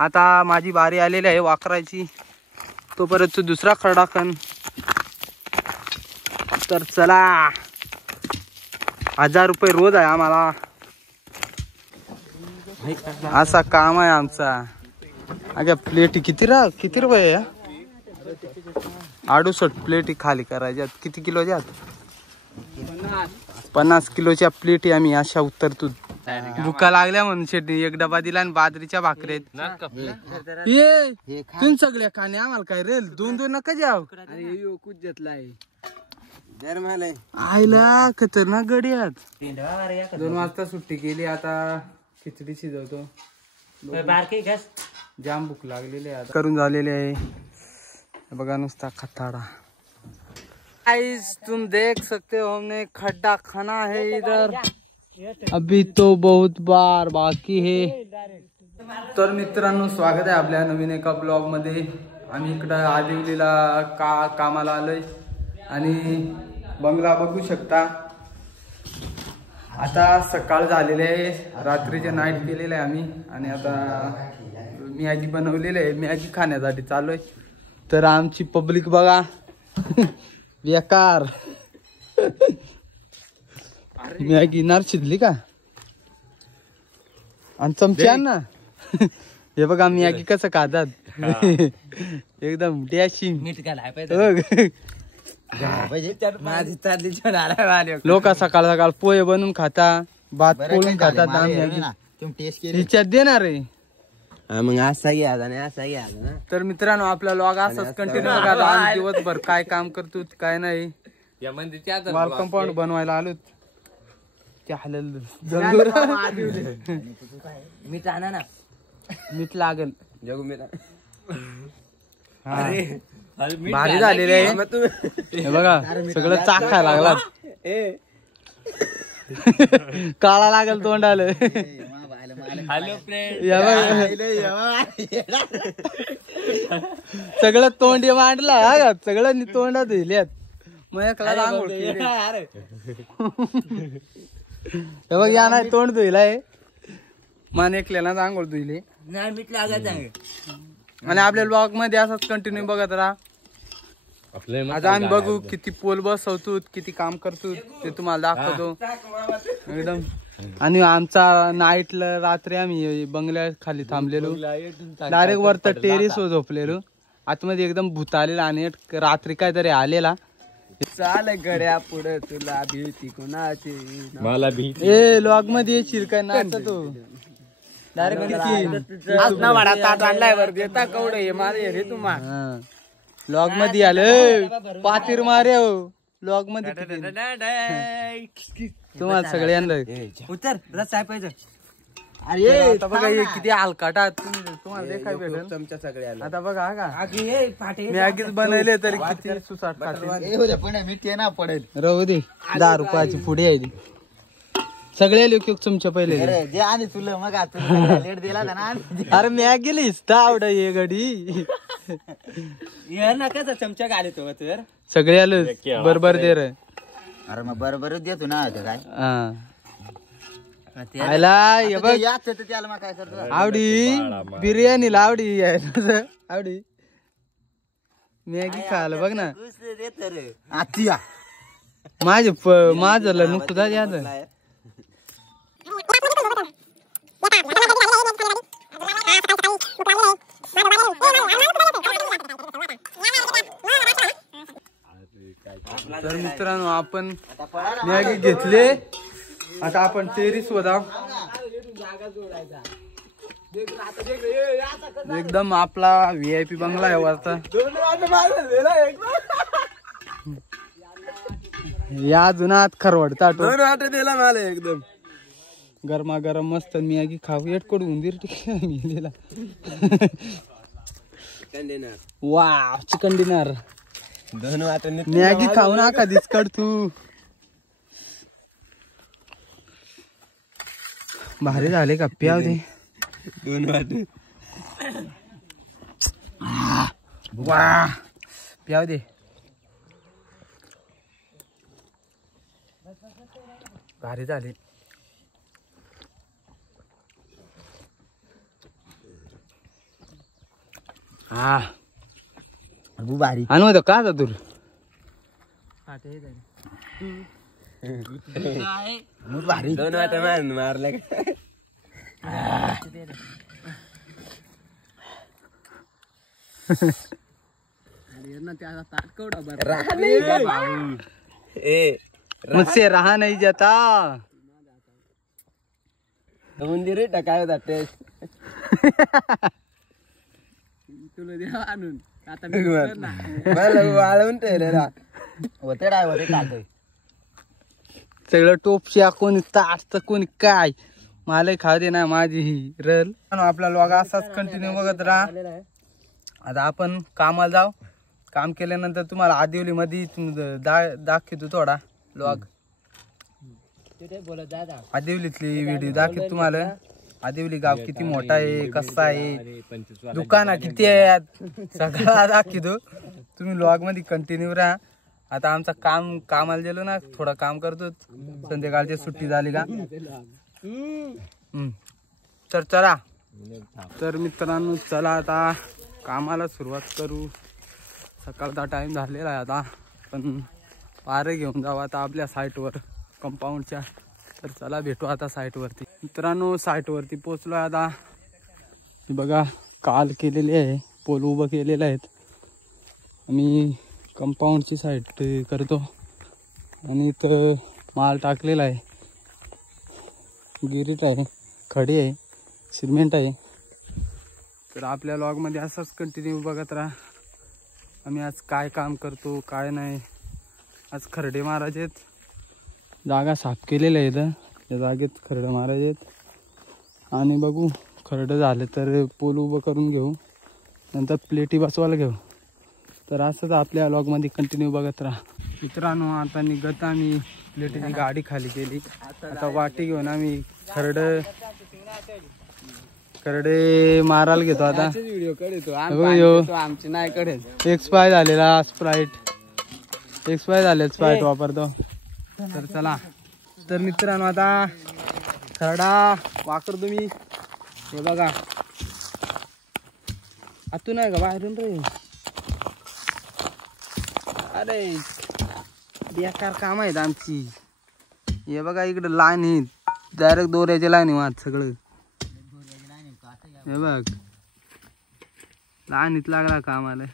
आता माझी बारी आलेली आहे वाकरायची, तोपर्यंत दुसरा खरडा खण. तर चला, 1000 रुपये रोज आहे आम्हाला, असा काम आहे आमचा. अगं प्लेटी किती रुपये आहे? 68 प्लेटी खाली करायच्यात. किती किलोच्यात? 50 किलोच्या प्लेटी आम्ही अशा उतरतो. भुका लागल्या म्हणून शेटी एक डबा दिला आणि बाजरीच्या भाकरीत. ये तुम्ही सगळ्या खाणे आम्हाला काय रेल 2-2 नका जाव. आईला खतरनाक गडी आहेत. 2 वाजता सुट्टी केली, आता खिचडी शिजवतो. जाम भूक लागलेली आहे, करून झालेले आहे बघा नुसता खताडा. गाइस तुम देख सकते हो हमने खड्डा खाना है इधर, अभी तो बहुत बार बाकी है. तर मित्रांनो स्वागत आहे आपल्या नवीन एका ब्लॉग मध्ये. आम्ही इकडं आदिवलीला कामाला आलोय आणि बंगला बघू शकता. आता सकाळ झालेले आहे, रात्रीचे नाईट केलेले आहे आम्ही आणि आता मॅगी बनवलेली आहे, मॅगी खाण्यासाठी चालू आहे. तर आमची पब्लिक बघा बेकार. मॅगी नार शिजली का आणि चमच्या ना हे बघा मॅगी कसं खातात एकदम डॅशिंग. मीठ घालाय पाहिजे. लोक सकाळ सकाळ पोहे बनवून खाता, भात पोळून खातात. टेस्ट देणार आहे मग असा घ्या असा घ्या ना. तर मित्रांनो आपला लॉग असाच कंटिन्यू बघा. आम्ही दिवसभर काय काम करतो काय नाही. वॉल कंपाऊंड बनवायला आलो. मीठ आणा ना, मीठ लागल. भारी झालेले आहे बघा, सगळं चाखायला लागला. काळा लागल तोंडाला. सगळं तोंडी मांडला, सगळं तोंडात दिल्यात. मग बघ या नाही तोंड धुईलाय, मान एकल्याला आंघोळ धुईले. आणि आपल्या ब्लॉग मध्ये असंच कंटिन्यू बघत राहा. आता आम्ही बघू किती पोल बसवतो, किती काम करतो ते तुम्हाला दाखवतो एकदम. आणि आमचा नाईटला रात्री आम्ही बंगल्या खाली थांबलेलो, डायरेक्ट वर तर टेरेस वर झोपलेलो. आतमध्ये एकदम भूत आलेला आणि रात्री काहीतरी आलेला. चाल गड्या पुढे तुला भीती कोणाची, मला भीती. ए लॉग मध्ये येशील काय नाचतो डायरेक्ट कवडे मारे रे तुम्हा. लॉग मध्ये आलं पातीर मारे लॉग मध्ये तुम्हाला सगळ्यांना उतर रस्ता पाहिजे. अरे आता बघा हे किती हलकाटात तुम्हाला देखाय भेटेल चमच्या सगळ्याला. आता बघा का मॅगीच बनवले तरी किती सुसाट खाते. ना पडेल राहू दे. 10 रुपयाची पुढे आहे ती. सगळे लोक चमच्या पहिले जे आणि तुला मग लेट दिला ना. अरे मॅगीला हिस्ता आवड ये गडी नका चमचा घाले तो तर सगळे आलो बरोबर दे रे. अरे मग बरोबर देतो ना काय. आवडी बिर्याणीला आवडी आवडी मॅगी खायला बघ ना. माझं नुकता याद. तर मित्रांनो आपण मॅगी घेतले, आता आपण टेरेस वर जाऊ. एकदम आपला VIP बंगला आहे वरचा. या जुनात खरवडता दिला मला एकदम गरमागरम मस्त मॅगी खाऊ. एट कडून उंदीर टिकलेला. वा चिकन डिनर मॅगी खाऊ ना कधीच कड तू. भारी झाले का प्याव दे. वा प्याव दे. भारी झाले. हा भारी आणि मग का जा तुर भारी 2 वाटा मारले मुझसे रहा नहीं जाता मंदिर टाकाय जाते तुला द्या आणून आता वाळवून ठेवलेला होते काय होते टाकतोय सगळं टोपच्या कोणी ताट कोणी काय मला खाऊ दे ना माझी ही रल. आपला लॉग असाच कंटिन्यू बघत राहा. आता आपण कामाला जाऊ. काम केल्यानंतर तुम्हाला आदिवली मध्ये दाखवतो थोडा लॉग. आदिवलीतली व्हिडिओ दाखवतो तुम्हाला. आदिवली गाव किती मोठा आहे, कसा आहे, दुकाना किती आहेत, सगळा दाखवतो. तुम्ही लॉग मध्ये कंटिन्यू राहा. आता आमचा कामाला गेलो ना, थोडं काम करतो. संध्याकाळची सुट्टी झाली का तर चला. तर मित्रांनो चला आता कामाला सुरुवात करू. सकाळचा टाइम झालेला आहे आता. पण वारे घेऊन जाऊ आता आपल्या साईटवर कंपाऊंडच्या. तर चला भेटू आता साईटवरती. मित्रांनो साईटवरती पोचलो आता. बघा काल केलेले आहे, पोल उभं केलेलं आहेत. आम्ही कंपाऊंडची साईट करतो आणि इथं माल टाकलेला आहे. गिरीट आहे, खडी आहे, सिमेंट आहे. तर आपल्या लॉगमध्ये असंच कंटिन्यू बघत राहा. आम्ही आज काय काम करतो काय नाही. आज खरडे मारायचे आहेत. जागा साफ केलेल्या आहेत. त्या जागेत खरडे मारायचे आहेत आणि बघू खरडं झालं तर पोल उभं करून घेऊ, नंतर प्लेटी बसवायला घेऊ. तर असंच आपल्या लॉगमध्ये कंटिन्यू बघत राहा. मित्रांनो आता निघत आम्ही प्लेटीची गाडी खाली केली. आता वाटी घेऊन आम्ही खरडे मारायला घेतो. आता आमची नाही कडे एक्सपायर झालेला स्प्राईट वापरतो. तर चला. तर मित्रांनो आता खरडा वापरतो मी. हे बघा आतून आहे का बाहेरून रे. अरे बेकार काम आहेत आमची. हे बघा इकडे लाईन आहे, डायरेक्ट दोऱ्याच्या लाईन वाद सगळं. हे बघ लाईनीत लागला कामाला.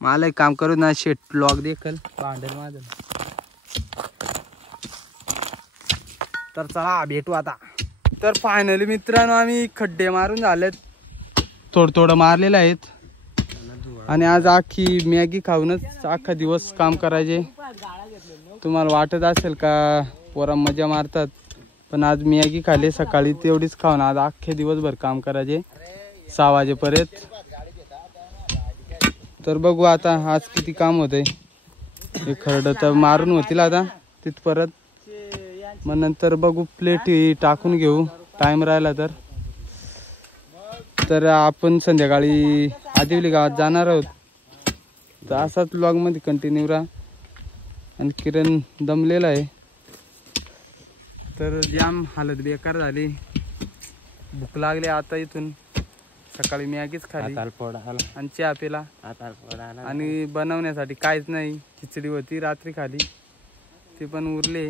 मला एक काम करू ना, शेट लॉग देखल भांडल माझं. तर चला भेटू आता. तर फायनली मित्रांनो आम्ही खड्डे मारून झालेत. थोडं मारलेलं आहेत आणि आज अख्खी मॅगी खाऊनच अख्खा दिवस काम करायचे. तुम्हाला वाटत असेल का पोरा मजा मारतात, पण आज मॅगी खाली सकाळी तेवढीच खाऊन आज अख्खे दिवसभर काम करायचे 6 वाजेपर्यंत. तर बघू आता आज किती काम होतंय. हे खरडं तर मारून होतील आता तिथपर्यंत. मग नंतर बघू प्लेटी टाकून घेऊ टाइम राहिला तर. तर आपण संध्याकाळी आदिवली गावात जाणार आहोत. तर असाच ब्लॉगमध्ये कंटिन्यू राहा. आणि किरण दमलेला आहे. तर जाम हालत बेकार झाली. भूक लागली आता. इथून सकाळी मॅगीच खाली आणि चहा पिला आणि बनवण्यासाठी काहीच नाही. खिचडी होती रात्री खाली, ती पण उरले.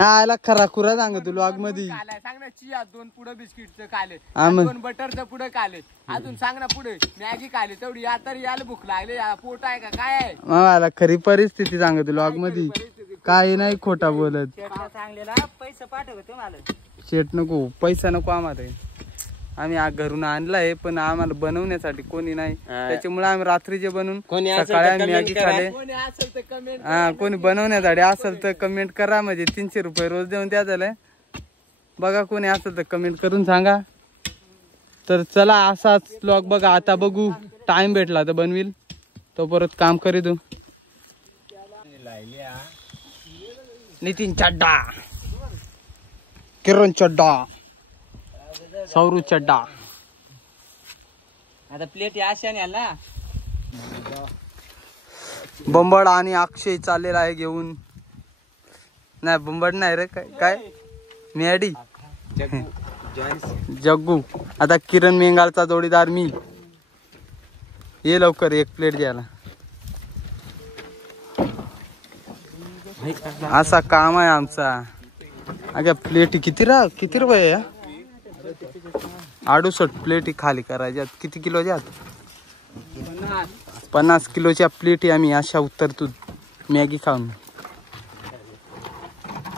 आला खरा खुरा सांग तू लॉग मध्ये. सांग ना. चिया 2 पुढे बिस्किटचं खाले, 2 बटरचं पुढे खाले. अजून सांग ना पुढे मॅगी खाली तेवढी. आता याला भूक लागली, पोट आहे का काय आहे. मला खरी परिस्थिती सांग तू लॉग मध्ये. काही नाही खोटा बोलत. पैसे पाठवतो मला. शेट नको, पैसा नको आम्हाला. आम्ही घरून आणलाय पण आम्हाला बनवण्यासाठी कोणी नाही. त्याच्यामुळे आम्ही रात्रीचे बनवून सकाळी मॅगी खाले. हा कोणी बनवण्यासाठी असेल तर कमेंट करा. म्हणजे 300 रुपये रोज देऊन द्या झालंय. बघा कोणी असेल तर कमेंट करून सांगा. तर चला असाच ब्लॉग बघा. आता बघू टाइम भेटला तर बनविल, तो परत काम करीत. नितीन चड्डा, किरण चड्डा, सौरू चड्डा. आता प्लेट अशा ना. बंबड आणि अक्षय चाललेला आहे घेऊन. नाही बंबड नाही रे, काय मॅडी जग्गू. आता किरण मेंगालचा जोडीदार मी. ये लवकर 1 प्लेट द्यायला. असा काम आहे आमचा. अगं प्लेट किती रुपये आहे? 68 प्लेटी खाली करायच्यात. किती किलोच्या? 50 किलोच्या प्लेटी आम्ही अशा उतरतो मॅगी खाऊन.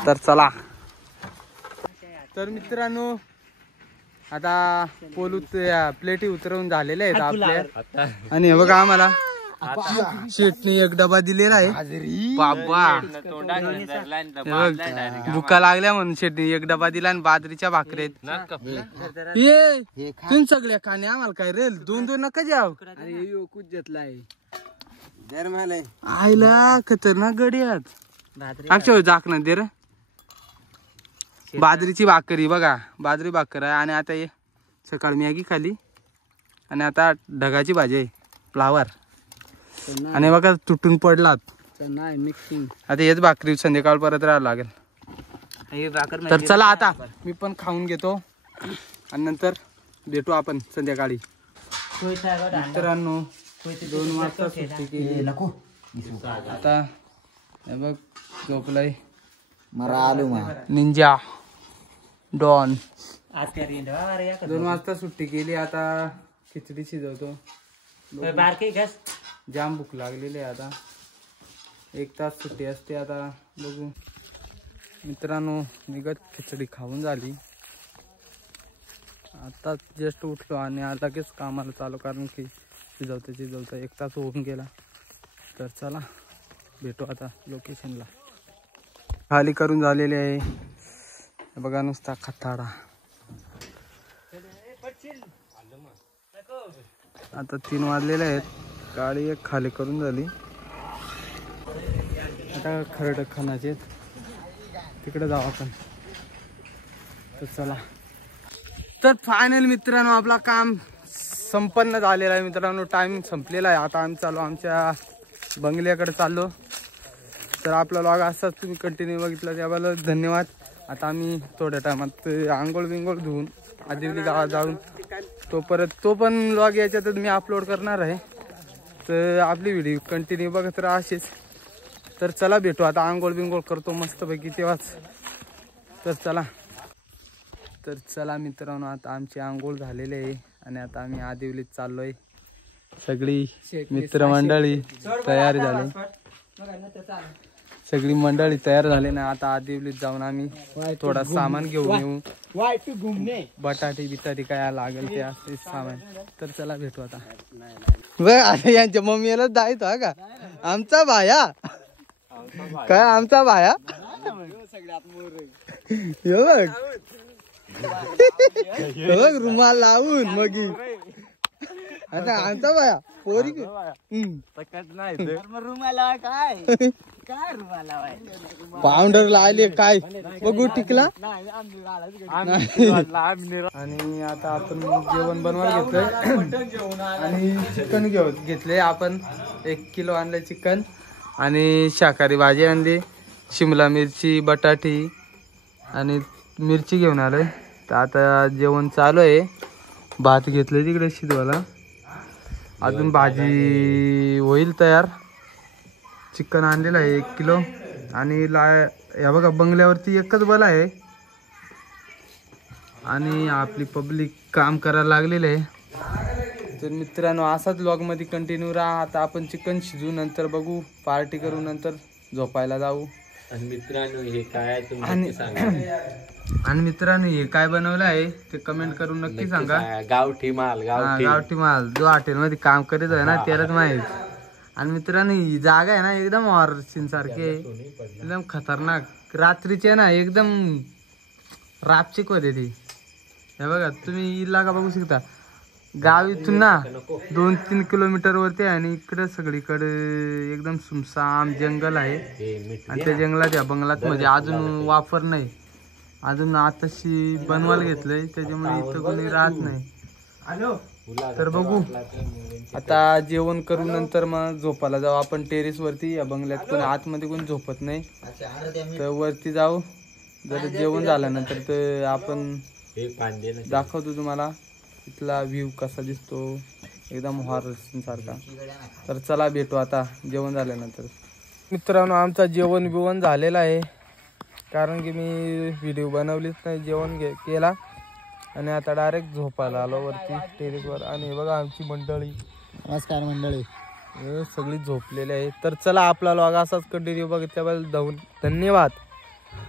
तर चला. तर मित्रांनो आता प्लेटी उतरवून झालेल्या आहेत आपल्या. आणि हे बघा आम्हाला शेटने 1 डबा दिलेला आहे. बाबा भुका लागल्या म्हणून शेटने 1 डबा दिला. आणि बाजरीच्या भाकरी तुम्ही सगळ्या खाणे आम्हाला काय रेल 2-2 नका जाव. कुछ घेतलाय आईला खतरनाक गडी आहेत. अक्षय झाकणं दे रे. बाजरीची भाकरी बघा. बाजरी भाकर आहे. आणि आता ये सकाळी मॅगी खाली. आणि आता ढगाची भाजी आहे फ्लावर. आणि बघा तुटून पडलात. नाही मिक्सिंग. आता हेच भाकरी संध्याकाळ परत राहावं लागेल. तर चला आता मी पण खाऊन घेतो आणि नंतर भेटू आपण संध्याकाळी. मित्रांनो 2 वाजता सुट्टी केली. आता हे बघ झोपलाय निंजा डॉन. 2 वाजता सुट्टी केली. आता खिचडी शिजवतो. जाम भूक लागलेली आहे. आता 1 तास सुट्टी असते. आता बघू. मित्रांनो निघत खिचडी खाऊन झाली. आता जस्ट उठलो आणि लगेच कामाला चालू. कारण की शिजवता 1 तास होऊन गेला. तर चला भेटू आता लोकेशनला. खाली करून झालेले आहे बघा. नुसता खताडा. आता 3 वाजलेले आहेत. गाडी 1 खाली करून झाली. आता खरड खानाचे तिकडे जाऊ आपण. तर चला. तर फायनल मित्रांनो आपला काम संपन्न झालेला आहे. मित्रांनो टाइम संपलेला आहे. आता आम्ही चाललो आमच्या बंगल्याकडे चाललो. तर आपला लॉग असाच तुम्ही कंटिन्यू बघितला त्याबद्दल धन्यवाद. आता आम्ही थोड्या टायमात आंघोळ बिंगोळ धुवून आदिवली गावात जाऊन तो पण लॉग याच्यातच मी अपलोड करणार आहे. तर आपली व्हिडिओ कंटिन्यू बघत राहा असेच. तर चला भेटू. आता आंघोळ बिंगोळ करतो मस्तपैकी तेव्हाच. तर चला मित्रांनो आता आमची आंघोळ झालेली आहे. आणि आता आम्ही आदिवलीत चाललोय. सगळी मित्रमंडळी तयार झाली. सगळी मंडळी तयार झाली ना. आता आदिवलीत जाऊन आम्ही थोडा सामान घेऊन येऊ. बटाटी बिटाटी काय लागेल ते असते सामान. तर चला भेटू आता. बघ यांच्या मम्मीला जायचं का आमचा भाया. काय आमचा भाया बघ रुमाल लावून मग. आता आमचा भाया पोरी पावडर लावले काय बघू टिकला. आणि आता आपण जेवण बनवायला घेतलंय. आणि चिकन घेतले आपण. 1 किलो आणलंय चिकन. आणि शाकाहारी भाजी आणली. शिमला मिरची बटाटी आणि मिरची घेऊन आलोय. तर आता जेवण चालू आहे. भात घेतलंय तिकडे शिजवायला. अजून भाजी होईल तयार. चिकन आणलेलं आहे 1 किलो. आणि या बघा बंगल्यावरती एकच बला आहे. आणि आपली पब्लिक काम करायला लागलेलं आहे. तर मित्रांनो असाच व्लॉगमध्ये कंटिन्यू राहा. आता आपण चिकन शिजू नंतर बघू पार्टी करू नंतर झोपायला जाऊ. आणि मित्रांनो हे काय तुम्ही सांगा. आणि मित्रांनो हे काय बनवलं आहे ते कमेंट करून नक्की सांगा. गावठी माल जो हॉटेलमध्ये काम करीत आहे ना त्यालाच माहित. आणि मित्रांनो ही जागा आहे ना एकदम ऑर्सिन सारखी आहे. एकदम खतरनाक. रात्रीचे ना एकदम रापचिक होते ती. हे बघा तुम्ही इला का बघू शकता. गाव इथून ना 2-3 किलोमीटर वरती आहे. आणि इकडे सगळीकडे एकदम सुमसाम जंगल आहे. आणि त्या जंगलात या बंगलात म्हणजे अजून वापर नाही. अजून आताशी बनवायला घेतलंय त्याच्यामुळे इथं कोणी राहत नाही. तर बघू आता जेवण करू नंतर मग झोपायला जाऊ आपण टेरेस वरती. या बंगल्यात कोणी आतमध्ये कोणी झोपत नाही. तर वरती जाऊ. जर जेवण झाल्यानंतर तर आपण दाखवतो तुम्हाला इथला व्ह्यू कसा दिसतो, एकदम हॉरर सीन सारखा. तर चला भेटू आता जेवण झाल्यानंतर. मित्रांनो आमचा जेवण बिवण झालेला आहे, कारण की मी व्हिडिओ बनवलीच नाही, जेवण केला आणि आता डायरेक्ट झोपायला आलो वरती टेरेसवर. आणि बघा आमची मंडळी, नमस्कार मंडळी, सगळी झोपलेली आहे. तर चला आपला व्लॉग असाच कंटिन्यू बघितल्याबद्दल धन्यवाद.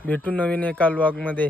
भेटू नवीन एका व्लॉगमध्ये.